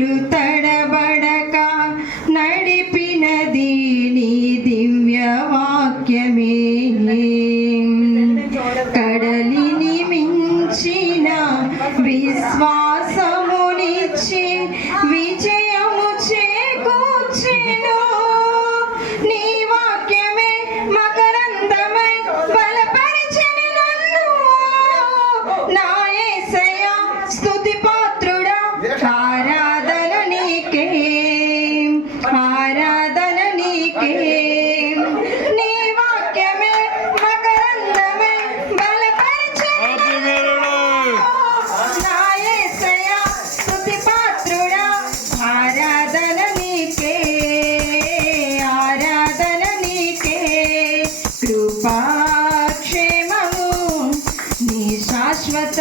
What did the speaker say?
అడుగులు తడబడక నడిపినది నీ దివ్య వాక్యమే. కడలిని మించిన విశ్వాసమునిచ్చి విజయము చేకూర్చెను. నీ వాక్యమే మకరందమై బలపరిచెను నన్ను. నా యేసయ్యా స్తుతి పాత్రుడా, ఆరాధన నీకే, ఆరాధన నీకే. నీ వాక్యమే మకరందమై బలపరిచెను నన్ను. నా యేసయ్యా స్తుతి పాత్రుడా, ఆరాధన నీకే, ఆరాధన నీకే. కృపాక్షేమము నీ శాశ్వత